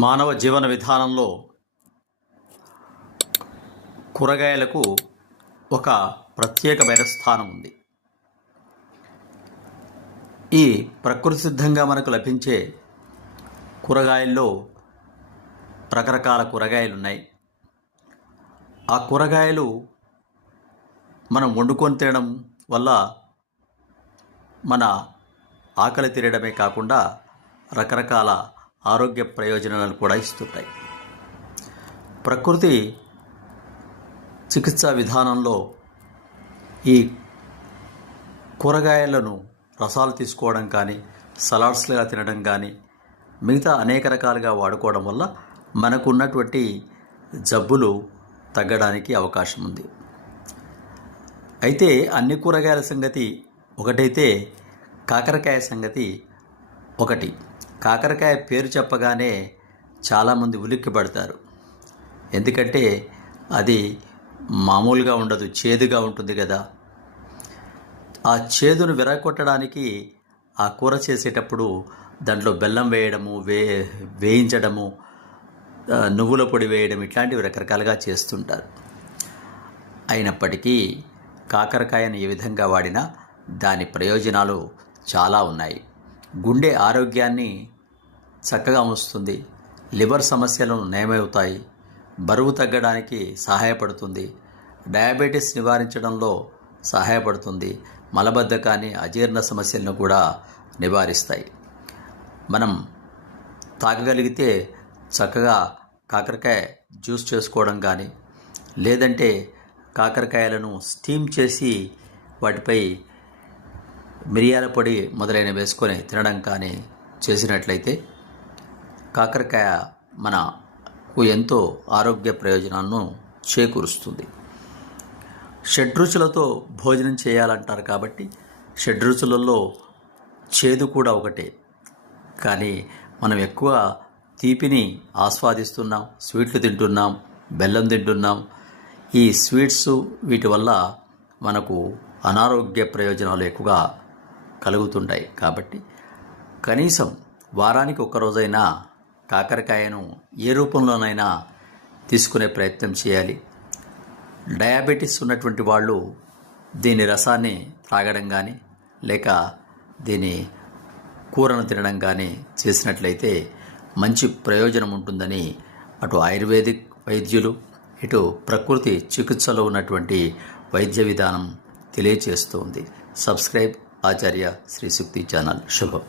మానవ జీవన విధానంలో కూరగాయలకు ఒక ప్రత్యేకమైన స్థానం ఉంది. ఈ ప్రకృతి సిద్ధంగా మనకు లభించే కూరగాయల్లో రకరకాల కూరగాయలు ఉన్నాయి. ఆ కూరగాయలు మనం వండుకొని తినడం వల్ల మన ఆకలి తీరడమే కాకుండా రకరకాల ఆరోగ్య ప్రయోజనాలు కూడా ఇస్తుంటాయి. ప్రకృతి చికిత్సా విధానంలో ఈ కూరగాయలను రసాలు తీసుకోవడం కానీ, సలాడ్స్గా తినడం కానీ, మిగతా అనేక రకాలుగా వాడుకోవడం వల్ల మనకు ఉన్నటువంటి జబ్బులు తగ్గడానికి అవకాశం ఉంది. అయితే అన్ని కూరగాయల సంగతి ఒకటైతే కాకరకాయ సంగతి ఒకటి. కాకరకాయ పేరు చెప్పగానే చాలామంది ఉలిక్కి పడతారు. ఎందుకంటే అది మామూలుగా ఉండదు, చేదుగా ఉంటుంది కదా. ఆ చేదును విరగొట్టడానికి ఆ కూర చేసేటప్పుడు దాంట్లో బెల్లం వేయడము, వేయించడము, నువ్వుల పొడి వేయడం, ఇట్లాంటివి రకరకాలుగా చేస్తుంటారు. అయినప్పటికీ కాకరకాయను ఏ విధంగా వాడినా దాని ప్రయోజనాలు చాలా ఉన్నాయి. గుండె ఆరోగ్యాన్ని చక్కగా ఉంచుతుంది, లివర్ సమస్యలను నయమవుతాయి, బరువు తగ్గడానికి సహాయపడుతుంది, డయాబెటీస్ నివారించడంలో సహాయపడుతుంది, మలబద్ధకాన్ని, అజీర్ణ సమస్యలను కూడా నివారిస్తాయి. మనం తాగగలిగితే చక్కగా కాకరకాయ జ్యూస్ చేసుకోవడం కానీ, లేదంటే కాకరకాయలను స్టీమ్ చేసి వాటిపై మిరియాల పొడి మొదలైన వేసుకొని తినడం కానీ చేసినట్లయితే కాకరకాయ మనకు ఎంతో ఆరోగ్య ప్రయోజనాలను చేకూరుస్తుంది. షడ్రుచులతో భోజనం చేయాలంటారు కాబట్టి షడ్రుచులలో చేదు కూడా ఒకటే. కానీ మనం ఎక్కువ తీపిని ఆస్వాదిస్తున్నాం, స్వీట్లు తింటున్నాం, బెల్లం తింటున్నాం. ఈ స్వీట్స్ వీటి వల్ల మనకు అనారోగ్య ప్రయోజనాలు ఎక్కువగా కలుగుతుంటాయి. కాబట్టి కనీసం వారానికి ఒక్కరోజైనా కాకరకాయను ఏ రూపంలోనైనా తీసుకునే ప్రయత్నం చేయాలి. డయాబెటీస్ ఉన్నటువంటి వాళ్ళు దీని రసాన్ని త్రాగడం కానీ, లేక దీని కూరను తినడం కానీ చేసినట్లయితే మంచి ప్రయోజనం ఉంటుందని అటు ఆయుర్వేదిక్ వైద్యులు, ఇటు ప్రకృతి చికిత్సలో ఉన్నటువంటి వైద్య విధానం తెలియచేస్తుంది. సబ్స్క్రైబ్ ఆచార్య శ్రీ శక్తి ఛానల్. శుభం.